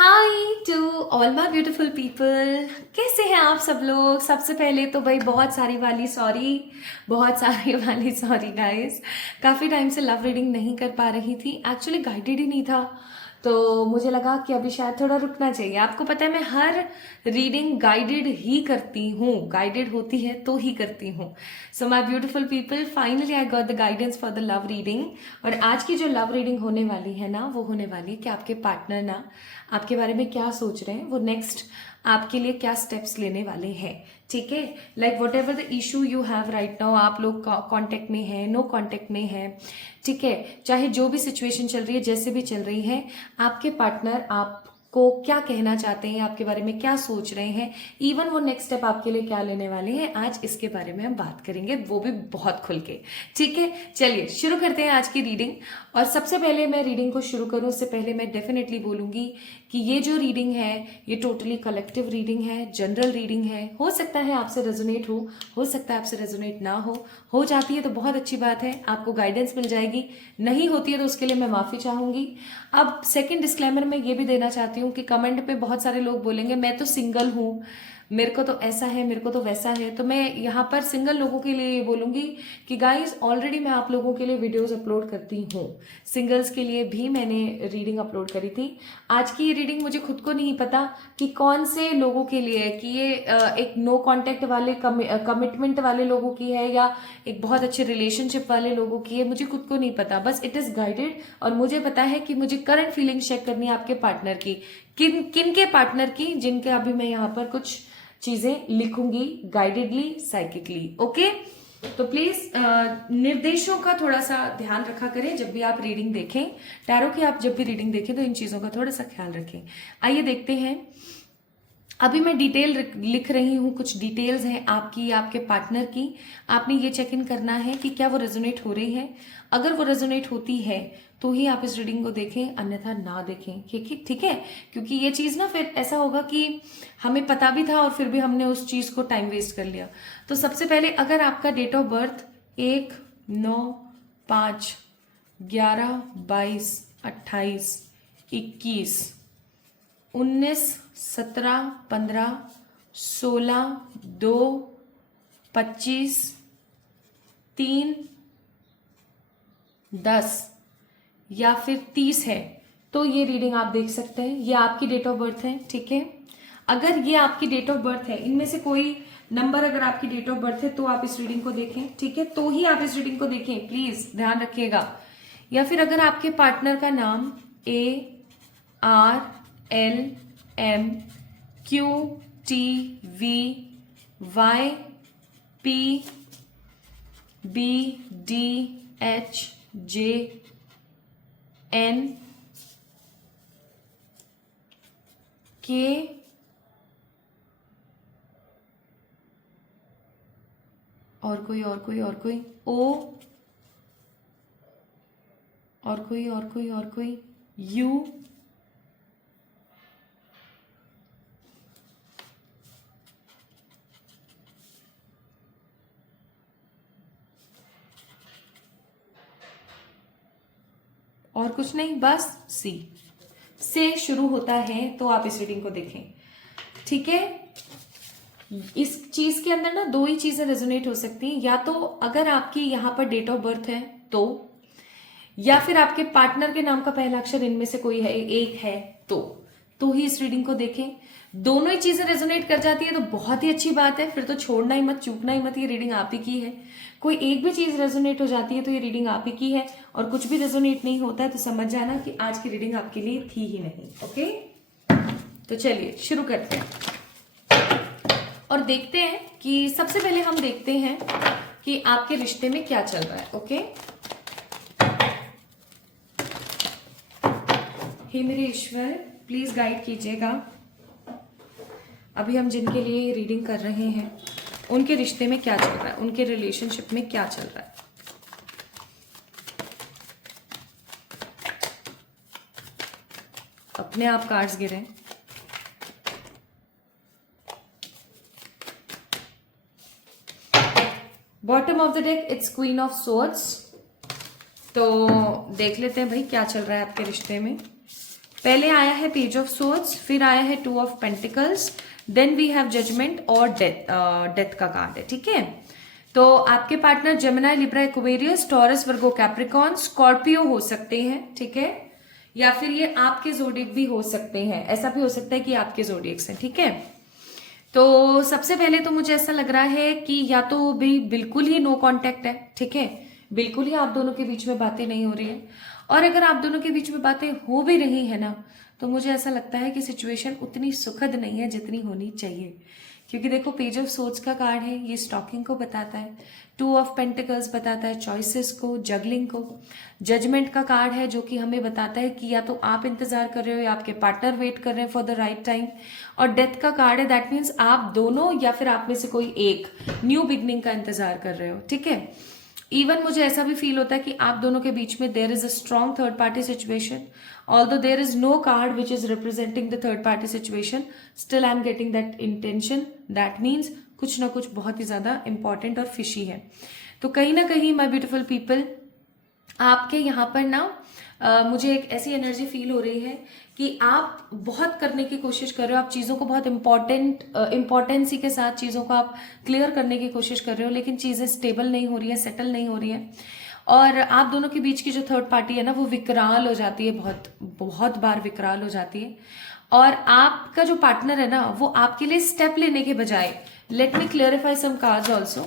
Hi to all my beautiful people. कैसे हैं आप सब लोग। सबसे पहले तो भाई बहुत सारी वाली सॉरी गाइस। काफ़ी टाइम से लव रीडिंग नहीं कर पा रही थी, एक्चुअली गाइडेड ही नहीं था, तो मुझे लगा कि अभी शायद थोड़ा रुकना चाहिए। आपको पता है मैं हर रीडिंग गाइडेड ही करती हूँ, गाइडेड होती है तो ही करती हूँ। So my beautiful people, finally I got the guidance for the love reading. और आज की जो लव रीडिंग होने वाली है ना, वो होने वाली है कि आपके पार्टनर ना आपके बारे में क्या सोच रहे हैं, वो नेक्स्ट आपके लिए क्या स्टेप्स लेने वाले हैं। ठीक है, like what ever the issue you have right now, आप लोग कांटेक्ट में हैं, नो कांटेक्ट में हैं, ठीक है, चाहे जो भी सिचुएशन चल रही है, जैसे भी चल रही है, आपके पार्टनर आपको क्या कहना चाहते हैं, आपके बारे में क्या सोच रहे हैं, इवन वो नेक्स्ट स्टेप आपके लिए क्या लेने वाले हैं, आज इसके बारे में हम बात करेंगे, वो भी बहुत खुल के। ठीक है, चलिए शुरू करते हैं आज की रीडिंग। और सबसे पहले मैं रीडिंग को शुरू करूं उससे पहले मैं डेफिनेटली बोलूंगी कि ये जो रीडिंग है ये टोटली कलेक्टिव रीडिंग है, जनरल रीडिंग है। हो सकता है आपसे रेजोनेट हो सकता है आपसे रेजोनेट ना हो जाती है तो बहुत अच्छी बात है, आपको गाइडेंस मिल जाएगी, नहीं होती है तो उसके लिए मैं माफ़ी चाहूंगी। अब सेकंड डिस्क्लेमर मैं ये भी देना चाहती हूँ कि कमेंट पे बहुत सारे लोग बोलेंगे मैं तो सिंगल हूँ, मेरे को तो ऐसा है, मेरे को तो वैसा है, तो मैं यहाँ पर सिंगल लोगों के लिए ये बोलूंगी कि गाइस ऑलरेडी मैं आप लोगों के लिए वीडियोस अपलोड करती हूँ, सिंगल्स के लिए भी मैंने रीडिंग अपलोड करी थी। आज की ये रीडिंग मुझे खुद को नहीं पता कि कौन से लोगों के लिए है, कि ये एक नो कांटेक्ट वाले कमिटमेंट वाले लोगों की है या एक बहुत अच्छे रिलेशनशिप वाले लोगों की है, मुझे खुद को नहीं पता, बस इट इज गाइडेड। और मुझे पता है कि मुझे करंट फीलिंग चेक करनी है आपके पार्टनर की, किन किन के पार्टनर की, जिनके अभी मैं यहाँ पर कुछ चीजें लिखूंगी गाइडेडली साइकिकली। ओके, तो प्लीज निर्देशों का थोड़ा सा ध्यान रखा करें जब भी आप रीडिंग देखें, टैरो की आप जब भी रीडिंग देखें तो इन चीजों का थोड़ा सा ख्याल रखें। आइए देखते हैं। अभी मैं डिटेल लिख रही हूँ, कुछ डिटेल्स हैं आपकी, आपके पार्टनर की। आपने ये चेक इन करना है कि क्या वो रेजोनेट हो रही है। अगर वो रेजोनेट होती है तो ही आप इस रीडिंग को देखें, अन्यथा ना देखें। ठीक है, क्योंकि ये चीज ना फिर ऐसा होगा कि हमें पता भी था और फिर भी हमने उस चीज को टाइम वेस्ट कर लिया। तो सबसे पहले अगर आपका डेट ऑफ बर्थ 1, 9, 5, 11, 22, 28, 21, 19, 17, 15, 16, 2, 25, 3, 10 या फिर 30 है तो ये रीडिंग आप देख सकते हैं। ये आपकी डेट ऑफ बर्थ है, ठीक है। अगर ये आपकी डेट ऑफ बर्थ है, इनमें से कोई नंबर अगर आपकी डेट ऑफ बर्थ है तो आप इस रीडिंग को देखें, ठीक है, तो ही आप इस रीडिंग को देखें, प्लीज ध्यान रखिएगा। या फिर अगर आपके पार्टनर का नाम ARLMQTVYPBDHJN और कोई ओ और कोई यू, और कुछ नहीं, बस सी से शुरू होता है तो आप इस रीडिंग को देखें, ठीक है। इस चीज के अंदर ना दो ही चीजें रेजोनेट हो सकती हैं, या तो अगर आपकी यहाँ पर डेट ऑफ बर्थ है तो, या फिर आपके पार्टनर के नाम का पहला अक्षर इनमें से कोई है, एक है तो ही इस रीडिंग को देखें। दोनों ही चीजें रेजोनेट कर जाती है तो बहुत ही अच्छी बात है, फिर तो छोड़ना ही मत, चूकना ही मत, ये रीडिंग आप ही की है। कोई एक भी चीज रेजोनेट हो जाती है तो ये रीडिंग आप ही की है, और कुछ भी रेजोनेट नहीं होता है तो समझ जाना कि आज की रीडिंग आपके लिए थी ही नहीं। ओके, तो चलिए शुरू करते हैं और देखते हैं कि सबसे पहले हम देखते हैं कि आपके रिश्ते में क्या चल रहा है। ओके, हे मेरे ईश्वर प्लीज गाइड कीजिएगा। अभी हम जिनके लिए रीडिंग कर रहे हैं उनके रिश्ते में क्या चल रहा है, उनके रिलेशनशिप में क्या चल रहा है। अपने आप कार्ड्स गिरे, bottom of the deck it's queen of swords. तो देख लेते हैं भाई क्या चल रहा है आपके रिश्ते में। पहले आया है पेज ऑफ सोर्ड्स, फिर आया है 2 of pentacles, then we have judgement और डेथ का कार्ड है, ठीक है। तो आपके partner Gemini, Libra, Aquarius, Taurus, Virgo, Capricorn, Scorpio हो सकते हैं, ठीक है, या फिर ये आपके जोडिएक भी हो सकते हैं, ऐसा भी हो सकता है कि आपके जोडिएक्स हैं, ठीक है। तो सबसे पहले तो मुझे ऐसा लग रहा है कि या तो भी बिल्कुल ही नो कांटेक्ट है, ठीक है, बिल्कुल ही आप दोनों के बीच में बातें नहीं हो रही है, और अगर आप दोनों के बीच में बातें हो भी रही है ना, तो मुझे ऐसा लगता है कि सिचुएशन उतनी सुखद नहीं है जितनी होनी चाहिए, क्योंकि देखो पेज ऑफ सोर्ड्स का कार्ड है, ये स्टॉकिंग को बताता है, 2 ऑफ पेंटिकल्स बताता है चॉइसेस को, जगलिंग को, जजमेंट का कार्ड है जो कि हमें बताता है कि या तो आप इंतजार कर रहे हो या आपके पार्टनर वेट कर रहे हैं फॉर द राइट टाइम, और डेथ का कार्ड है, दैट मीन्स आप दोनों या फिर आप में से कोई एक न्यू बिगनिंग का इंतजार कर रहे हो, ठीक है। इवन मुझे ऐसा भी फील होता है कि आप दोनों के बीच में there is a strong third party situation, although there is no card which is representing the third party situation, still I am getting that intention, that means कुछ ना कुछ बहुत ही ज्यादा इंपॉर्टेंट और फिशी है। तो कहीं ना कहीं माय ब्यूटीफुल पीपल, आपके यहाँ पर ना मुझे एक ऐसी एनर्जी फील हो रही है कि आप बहुत करने की कोशिश कर रहे हो, आप चीज़ों को बहुत इम्पोर्टेंसी के साथ चीज़ों को आप क्लियर करने की कोशिश कर रहे हो, लेकिन चीज़ें स्टेबल नहीं हो रही है, सेटल नहीं हो रही है, और आप दोनों के बीच की जो थर्ड पार्टी है ना वो विकराल हो जाती है, बहुत बहुत बार विकराल हो जाती है, और आपका जो पार्टनर है ना वो आपके लिए स्टेप लेने के बजाय, लेट मी क्लियरिफाई सम कार्ड्स ऑल्सो,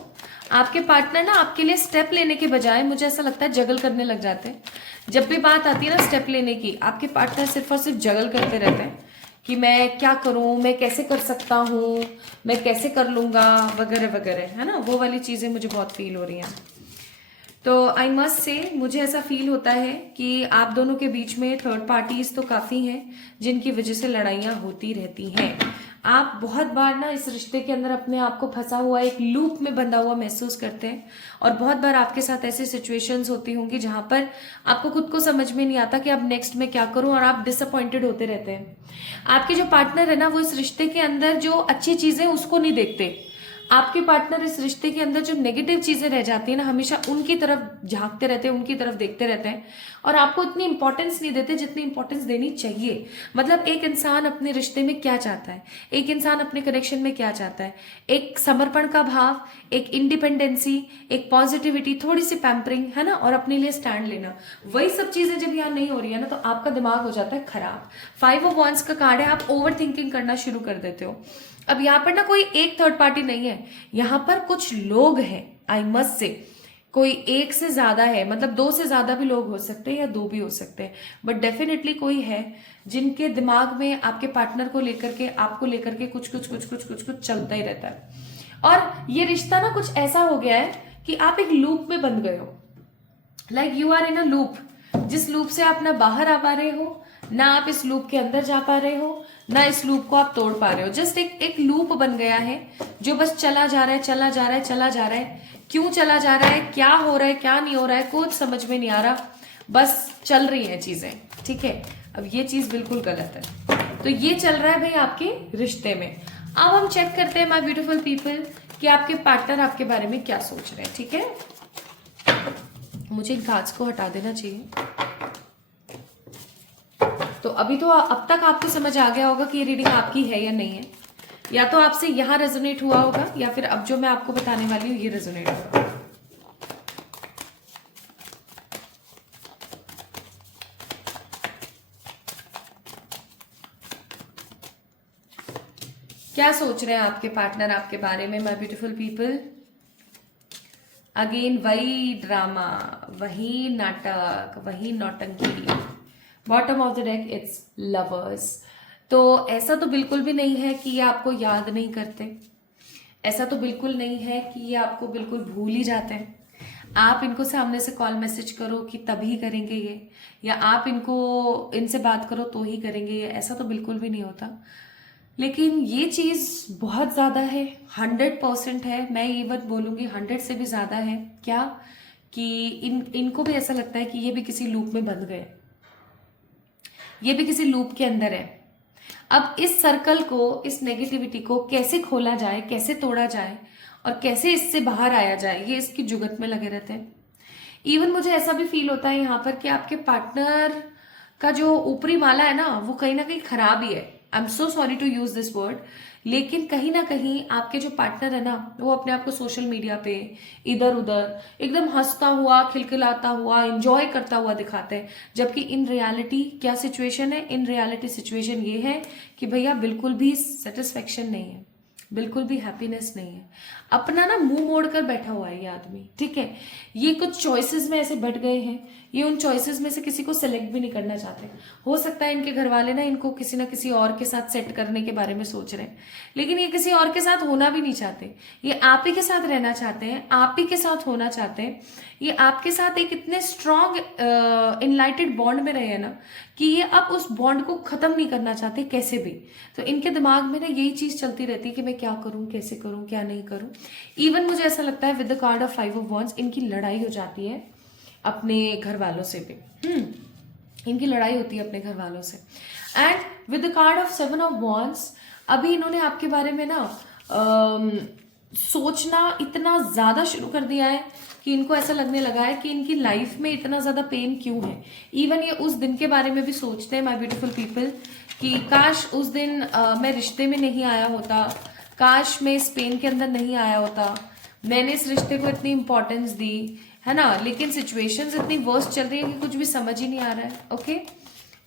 आपके पार्टनर ना आपके लिए स्टेप लेने के बजाय मुझे ऐसा लगता है जगल करने लग जाते हैं। जब भी बात आती है ना स्टेप लेने की, आपके पार्टनर सिर्फ और सिर्फ जगल करते रहते हैं कि मैं क्या करूं, मैं कैसे कर सकता हूं, मैं कैसे कर लूंगा, वगैरह वगैरह, है ना, वो वाली चीजें मुझे बहुत फील हो रही हैं। तो आई मस्ट से मुझे ऐसा फील होता है कि आप दोनों के बीच में थर्ड पार्टीज तो काफी हैं जिनकी वजह से लड़ाइयाँ होती रहती हैं। आप बहुत बार ना इस रिश्ते के अंदर अपने आप को फंसा हुआ, एक लूप में बंधा हुआ महसूस करते हैं, और बहुत बार आपके साथ ऐसी सिचुएशंस होती होंगी जहां पर आपको खुद को समझ में नहीं आता कि अब नेक्स्ट मैं क्या करूं, और आप डिसअपॉइंटेड होते रहते हैं। आपके जो पार्टनर है ना वो इस रिश्ते के अंदर जो अच्छी चीजें उसको नहीं देखते, आपके पार्टनर इस रिश्ते के अंदर जो नेगेटिव चीजें रह जाती है ना हमेशा उनकी तरफ झांकते रहते हैं, उनकी तरफ देखते रहते हैं, और आपको उतनी इंपॉर्टेंस नहीं देते जितनी इंपॉर्टेंस देनी चाहिए। मतलब एक इंसान अपने रिश्ते में क्या चाहता है, एक इंसान अपने कनेक्शन में क्या चाहता है, एक समर्पण का भाव, एक इंडिपेंडेंसी, एक पॉजिटिविटी, थोड़ी सी पैम्परिंग, है ना, और अपने लिए स्टैंड लेना, वही सब चीजें जब यहाँ नहीं हो रही है ना तो आपका दिमाग हो जाता है खराब। 5 ऑफ वांड्स का कार्ड है, आप ओवर थिंकिंग करना शुरू कर देते हो। अब यहाँ पर ना कोई एक थर्ड पार्टी नहीं है, यहाँ पर कुछ लोग हैं, आई मस्ट से, कोई एक से ज्यादा है, मतलब 2 से ज्यादा भी लोग हो सकते हैं या 2 भी हो सकते हैं, बट डेफिनेटली कोई है जिनके दिमाग में आपके पार्टनर को लेकर के, आपको लेकर के कुछ कुछ कुछ कुछ कुछ कुछ चलता ही रहता है, और ये रिश्ता ना कुछ ऐसा हो गया है कि आप एक लूप में बंध गए हो, like you are in a loop, जिस लूप से आप ना बाहर आ पा रहे हो, ना आप इस लूप के अंदर जा पा रहे हो, ना इस लूप को आप तोड़ पा रहे हो, जस्ट एक लूप बन गया है जो बस चला जा रहा है, चला जा रहा है, चला जा रहा है। क्यों चला जा रहा है, क्या हो रहा है, क्या नहीं हो रहा है, कुछ समझ में नहीं आ रहा, बस चल रही हैं चीजें, ठीक है। अब ये चीज बिल्कुल गलत है, तो ये चल रहा है भाई आपके रिश्ते में। अब हम चेक करते हैं माय ब्यूटीफुल पीपल कि आपके पार्टनर आपके बारे में क्या सोच रहे हैं, ठीक है। मुझे कांच को हटा देना चाहिए। तो अभी तो अब तक आपको समझ आ गया होगा कि ये रीडिंग आपकी है या नहीं है, या तो आपसे यहां रेजोनेट हुआ होगा या फिर अब जो मैं आपको बताने वाली हूं ये रेजोनेट होगा। क्या सोच रहे हैं आपके पार्टनर आपके बारे में माय ब्यूटीफुल पीपल। अगेन वही ड्रामा, वही नाटक, वही नौटंकी। Bottom of the deck it's lovers. तो ऐसा तो बिल्कुल भी नहीं है कि ये आपको याद नहीं करते, ऐसा तो बिल्कुल नहीं है कि ये आपको बिल्कुल भूल ही जाते हैं। आप इनको सामने से कॉल मैसेज करो कि तभी करेंगे ये, या आप इनसे बात करो तो ही करेंगे ये, ऐसा तो बिल्कुल भी नहीं होता। लेकिन ये चीज बहुत ज्यादा है, 100% है, मैं ये बात बोलूंगी 100 से भी ज्यादा है। क्या कि इनको भी ऐसा लगता है कि ये भी किसी लूप में बंध गए, ये भी किसी लूप के अंदर है। अब इस सर्कल को, इस नेगेटिविटी को कैसे खोला जाए, कैसे तोड़ा जाए और कैसे इससे बाहर आया जाए, ये इसकी जुगत में लगे रहते हैं। इवन मुझे ऐसा भी फील होता है यहाँ पर कि आपके पार्टनर का जो ऊपरी माला है ना वो कहीं ना कहीं खराब ही है। I am so sorry to use this word, लेकिन कहीं ना कहीं आपके जो पार्टनर है ना वो अपने आप को सोशल मीडिया पे इधर उधर एकदम हंसता हुआ, खिलखिलाता हुआ, एंजॉय करता हुआ दिखाते हैं, जबकि इन रियलिटी क्या सिचुएशन है? इन रियलिटी सिचुएशन ये है कि भैया बिल्कुल भी सेटिस्फेक्शन नहीं है, बिल्कुल भी हैप्पीनेस नहीं है, अपना ना मुंह मोड़ कर बैठा हुआ है ये आदमी। ठीक है, ये कुछ चॉइसेस में ऐसे बट गए हैं, ये उन चॉइसेस में से किसी को सेलेक्ट भी नहीं करना चाहते। हो सकता है इनके घर वाले ना इनको किसी ना किसी और के साथ सेट करने के बारे में सोच रहे हैं, लेकिन ये किसी और के साथ होना भी नहीं चाहते, ये आप ही के साथ रहना चाहते हैं, आप ही के साथ होना चाहते हैं। ये आपके साथ एक इतने स्ट्रॉन्ग इनलाइटेड बॉन्ड में रहे हैं ना कि ये अब उस बॉन्ड को खत्म नहीं करना चाहते कैसे भी। तो इनके दिमाग में ना यही चीज चलती रहती है कि मैं क्या करूं, कैसे करूं, क्या नहीं करूं। इवन मुझे ऐसा लगता है with the card of 5 of wands इनकी लड़ाई हो जाती है अपने घर वालों से भी। इनकी लड़ाई होती है अपने घर वालों से। And with the card of 7 of wands अभी इन्होंने आपके बारे में ना सोचना इतना ज्यादा शुरू कर दिया है कि इनको ऐसा लगने लगा है कि इनकी लाइफ में इतना ज्यादा पेन क्यों है। इवन ये उस दिन के बारे में भी सोचते हैं माय ब्यूटीफुल पीपल कि काश उस दिन मैं रिश्ते में नहीं आया होता, काश मैं इस पेन के अंदर नहीं आया होता, मैंने इस रिश्ते को इतनी इंपॉर्टेंस दी, है ना, लेकिन सिचुएशंस इतनी वर्स्ट चल रही है कि कुछ भी समझ ही नहीं आ रहा है। ओके,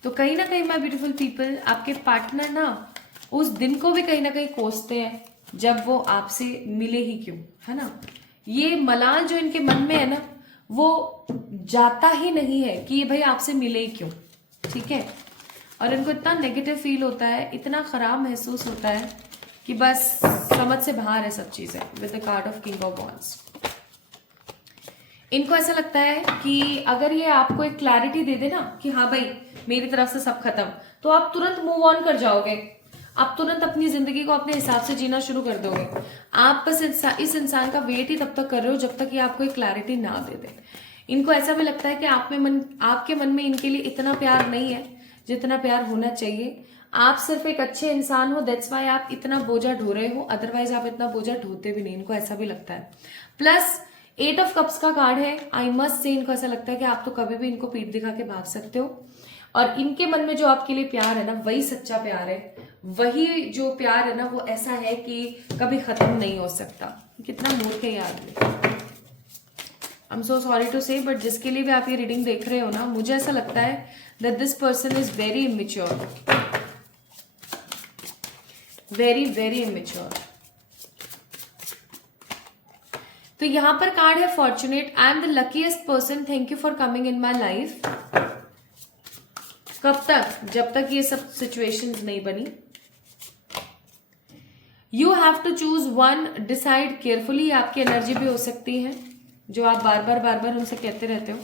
तो कहीं ना कहीं माय ब्यूटीफुल पीपल आपके पार्टनर ना उस दिन को भी कहीं ना कहीं कोसते हैं जब वो आपसे मिले ही क्यों, है ना। ये मलाल जो इनके मन में है ना वो जाता ही नहीं है कि ये भाई आपसे मिले ही क्यों। ठीक है, और इनको इतना नेगेटिव फील होता है, इतना खराब महसूस होता है कि बस समझ से बाहर है सब चीजें। With the card of king of wands इनको ऐसा लगता है कि अगर ये आपको एक क्लैरिटी दे दे ना कि हाँ भाई मेरी तरफ से सब खत्म, तो आप तुरंत मूव ऑन कर जाओगे, आप तुरंत अपनी जिंदगी को अपने हिसाब से जीना शुरू कर दोगे। आप बस इस इंसान का वेट ही तब तक कर रहे हो जब तक ये आपको एक क्लैरिटी ना दे दे। इनको ऐसा भी लगता है कि आपके मन में इनके लिए इतना प्यार नहीं है जितना प्यार होना चाहिए। आप सिर्फ एक अच्छे इंसान हो, दैट्स वाई आप इतना बोझा ढो रहे हो, अदरवाइज आप इतना बोझा ढोते भी नहीं। इनको ऐसा भी लगता है। प्लस 8 ऑफ कप्स का कार्ड है। आई मस्ट से इनको ऐसा लगता है कि आप तो कभी भी इनको पीठ दिखा के भाग सकते हो, और इनके मन में जो आपके लिए प्यार है ना वही सच्चा प्यार है, वही जो प्यार है ना वो ऐसा है कि कभी खत्म नहीं हो सकता। कितना मूर्ख है ये आदमी। I am so sorry to say, but जिसके लिए भी आप ये रीडिंग देख रहे हो ना, मुझे ऐसा लगता है that this person is very immature, very very immature. तो यहां पर कार्ड है fortunate. I am the luckiest person, thank you for coming in my life. कब तक? जब तक ये सब सिचुएशंस नहीं बनी। You have to choose one, decide carefully. आपकी एनर्जी भी हो सकती है जो आप बार बार उनसे कहते रहते हो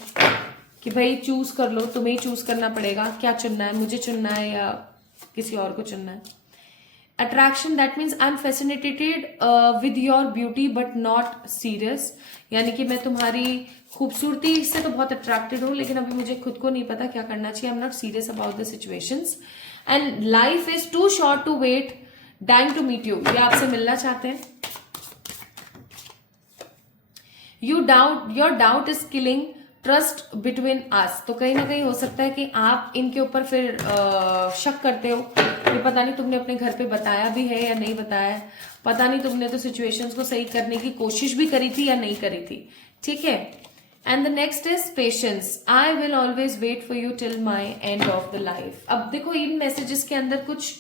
कि भाई चूज कर लो, तुम्हें ही चूज करना पड़ेगा, क्या चुनना है, मुझे चुनना है या किसी और को चुनना है। Attraction, that means I am fascinated with your beauty but not serious, यानी कि मैं तुम्हारी खूबसूरती से तो बहुत अट्रैक्टेड हूं, लेकिन अभी मुझे खुद को नहीं पता क्या करना चाहिए। I am not serious about the situations and life is too short to wait, dying to meet you. ये आपसे मिलना चाहते हैं। Your doubt is killing trust between us. तो कहीं ना कहीं हो सकता है कि आप इनके ऊपर फिर शक करते हो कि पता नहीं तुमने अपने घर पे बताया भी है या नहीं बताया, पता नहीं तुमने तो सिचुएशंस को सही करने की कोशिश भी करी थी या नहीं करी थी। ठीक है, and the next is patience. I will always wait for you till my end of the life. अब देखो इन मैसेजेस के अंदर कुछ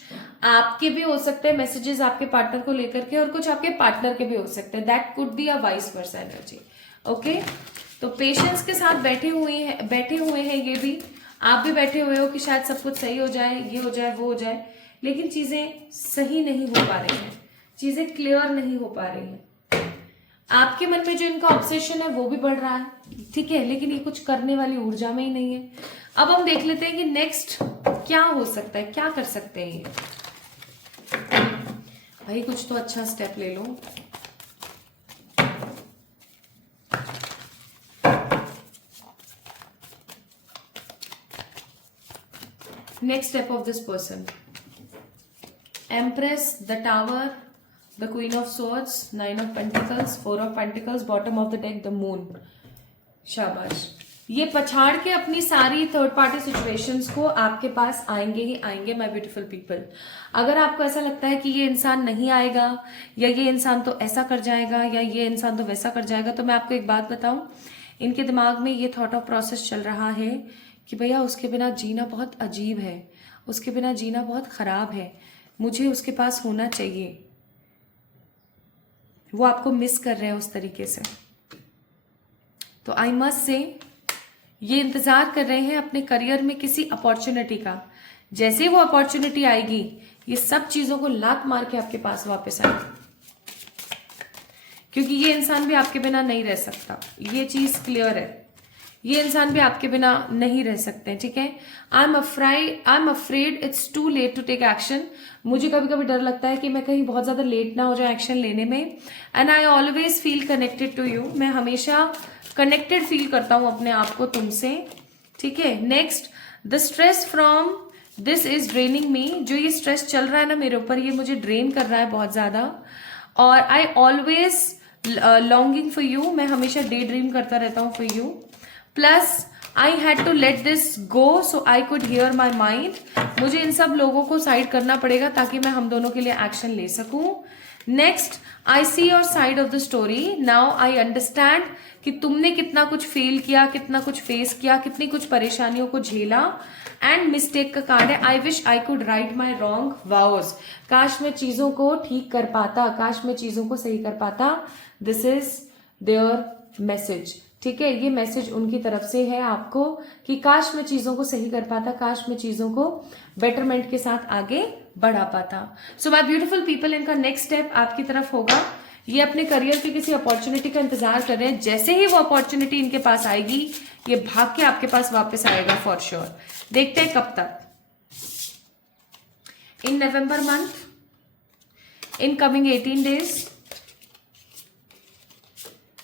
आपके भी हो सकते हैं मैसेजेस आपके पार्टनर को लेकर के, और कुछ आपके पार्टनर के भी हो सकते हैं। That could be a vice versa energy. Okay, तो पेशेंस के साथ बैठे हुए हैं ये भी, आप भी बैठे हुए हो कि शायद सब कुछ सही हो जाए, ये हो जाए, वो हो जाए, लेकिन चीजें सही नहीं हो पा रही हैं, चीजें क्लियर नहीं हो पा रही हैं। आपके मन में जो इनका ऑब्सेशन है वो भी बढ़ रहा है, ठीक है, लेकिन ये कुछ करने वाली ऊर्जा में ही नहीं है। अब हम देख लेते हैं कि नेक्स्ट क्या हो सकता है, क्या कर सकते हैं ये। भाई कुछ तो अच्छा स्टेप ले लो। Next step of this person. Empress, the Tower, the Queen of Swords, 9 of Pentacles, 4 of Pentacles, bottom of the deck, the Moon. शाबाश। ये पछाड़ के अपनी सारी थर्ड पार्टी सिचुएशंस को आपके पास आएंगे ही आएंगे माय ब्यूटीफुल पीपल। अगर आपको ऐसा लगता है कि ये इंसान नहीं आएगा, या ये इंसान तो ऐसा कर जाएगा, या ये इंसान तो वैसा कर जाएगा, तो मैं आपको एक बात बताऊं, इनके दिमाग में ये थॉट ऑफ प्रोसेस चल रहा है कि भैया उसके बिना जीना बहुत अजीब है, उसके बिना जीना बहुत खराब है, मुझे उसके पास होना चाहिए। वो आपको मिस कर रहे हैं उस तरीके से। तो आई मस्ट से ये इंतजार कर रहे हैं अपने करियर में किसी अपॉर्चुनिटी का। जैसे वो अपॉर्चुनिटी आएगी, ये सब चीजों को लात मार के आपके पास वापस आएगी, क्योंकि ये इंसान भी आपके बिना नहीं रह सकता। ये चीज क्लियर है, ये इंसान भी आपके बिना नहीं रह सकते। ठीक है, I am afraid it's too late to take action. मुझे कभी कभी डर लगता है कि मैं कहीं बहुत ज्यादा लेट ना हो जाए एक्शन लेने में। And I always feel connected to you. मैं हमेशा कनेक्टेड फील करता हूं अपने आप को तुमसे। ठीक है, next, the stress from this is draining me. जो ये स्ट्रेस चल रहा है ना मेरे ऊपर, ये मुझे ड्रेन कर रहा है बहुत ज्यादा। और I always longing for you. मैं हमेशा डे ड्रीम करता रहता हूँ for you. Plus I had to let this go so I could hear my mind. मुझे इन सब लोगों को साइड करना पड़ेगा ताकि मैं हम दोनों के लिए एक्शन ले सकूं। Next, I see your side of the story. Now I understand कि तुमने कितना कुछ फेल किया, कितना कुछ फेस किया, कितनी कुछ परेशानियों को झेला। एंड मिस्टेक का कार्ड है, I wish I could write my wrong वाउज। काश मैं चीजों को ठीक कर पाता, काश मैं चीजों को सही कर पाता। This is their message. ठीक है, ये मैसेज उनकी तरफ से है आपको कि काश मैं चीजों को सही कर पाता, काश मैं चीजों को बेटरमेंट के साथ आगे बढ़ा पाता। सो माय ब्यूटीफुल पीपल, इनका नेक्स्ट स्टेप आपकी तरफ होगा। ये अपने करियर की किसी अपॉर्चुनिटी का इंतजार कर रहे हैं। जैसे ही वो अपॉर्चुनिटी इनके पास आएगी, ये भाग के आपके पास वापस आएगा फॉर श्योर। देखते हैं कब तक। In November month, in coming 18 days,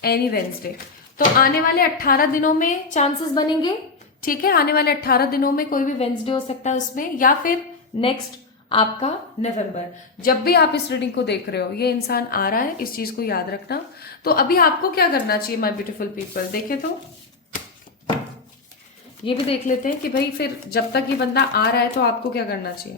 any Wednesday. तो आने वाले 18 दिनों में चांसेस बनेंगे। ठीक है, आने वाले 18 दिनों में कोई भी वेंसडे हो सकता है उसमें, या फिर नेक्स्ट आपका नवंबर। जब भी आप इस रीडिंग को देख रहे हो, ये इंसान आ रहा है, इस चीज को याद रखना। तो अभी आपको क्या करना चाहिए माय ब्यूटीफुल पीपल, देखे तो ये भी देख लेते हैं कि भाई फिर जब तक ये बंदा आ रहा है तो आपको क्या करना चाहिए।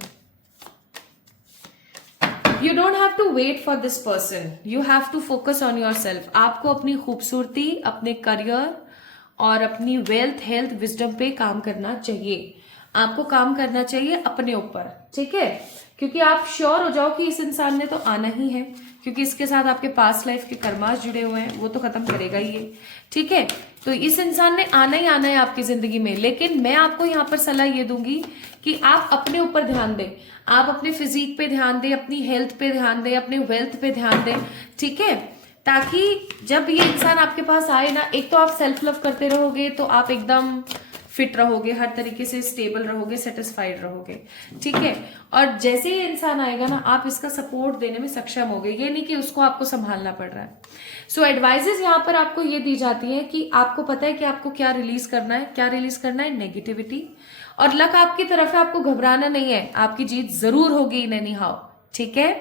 You don't have to wait for this person, you have to focus on yourself. आपको अपनी खूबसूरती, अपने करियर और अपनी वेल्थ, हेल्थ, विजडम पे काम करना चाहिए। आपको काम करना चाहिए अपने ऊपर। ठीक है, क्योंकि आप श्योर हो जाओ कि इस इंसान ने तो आना ही है, क्योंकि इसके साथ आपके पास्ट लाइफ के कर्मास जुड़े हुए हैं, वो तो खत्म करेगा ही है। ठीक है, तो इस इंसान ने आना ही आना है आपकी जिंदगी में। लेकिन मैं आपको यहाँ पर सलाह ये दूंगी कि आप अपने ऊपर ध्यान दें, आप अपने फिजिक पे ध्यान दें, अपनी हेल्थ पे ध्यान दें, अपने वेल्थ पे ध्यान दें। ठीक है, ताकि जब ये इंसान आपके पास आए ना, एक तो आप सेल्फ लव करते रहोगे तो आप एकदम फिट रहोगे, हर तरीके से स्टेबल रहोगे, सेटिस्फाइड रहोगे। ठीक है, और जैसे ही इंसान आएगा ना, आप इसका सपोर्ट देने में सक्षम होगे। ये नहीं कि उसको आपको संभालना पड़ रहा है। सो एडवाइजेस यहाँ पर आपको ये दी जाती है कि आपको पता है कि आपको क्या रिलीज करना है। क्या रिलीज करना है? नेगेटिविटी। और लक आपकी तरफ है, आपको घबराना नहीं है, आपकी जीत जरूर होगी इन एनी हाउ। ठीक है,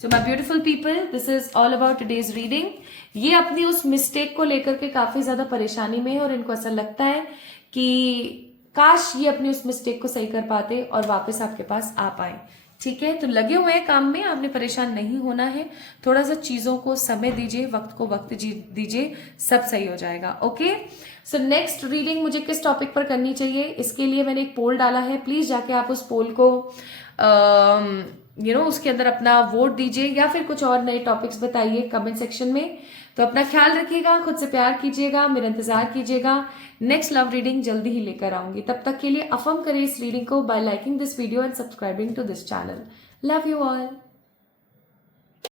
so my beautiful people, this is all about today's reading. ये अपनी उस मिस्टेक को लेकर के काफी ज्यादा परेशानी में है और इनको ऐसा लगता है कि काश ये अपनी उस मिस्टेक को सही कर पाते और वापस आपके पास आ पाए। ठीक है, तो लगे हुए हैं काम में, आपने परेशान नहीं होना है। थोड़ा सा चीजों को समय दीजिए, वक्त को वक्त दीजिए, सब सही हो जाएगा। ओके, सो नेक्स्ट रीडिंग मुझे किस टॉपिक पर करनी चाहिए, इसके लिए मैंने एक पोल डाला है। प्लीज जाके आप उस पोल को उसके अंदर अपना वोट दीजिए, या फिर कुछ और नए टॉपिक्स बताइए कमेंट सेक्शन में। तो अपना ख्याल रखिएगा, खुद से प्यार कीजिएगा, मेरा इंतजार कीजिएगा। नेक्स्ट लव रीडिंग जल्दी ही लेकर आऊंगी। तब तक के लिए अफर्म करिए इस रीडिंग को by liking this video and subscribing to this channel. Love you all.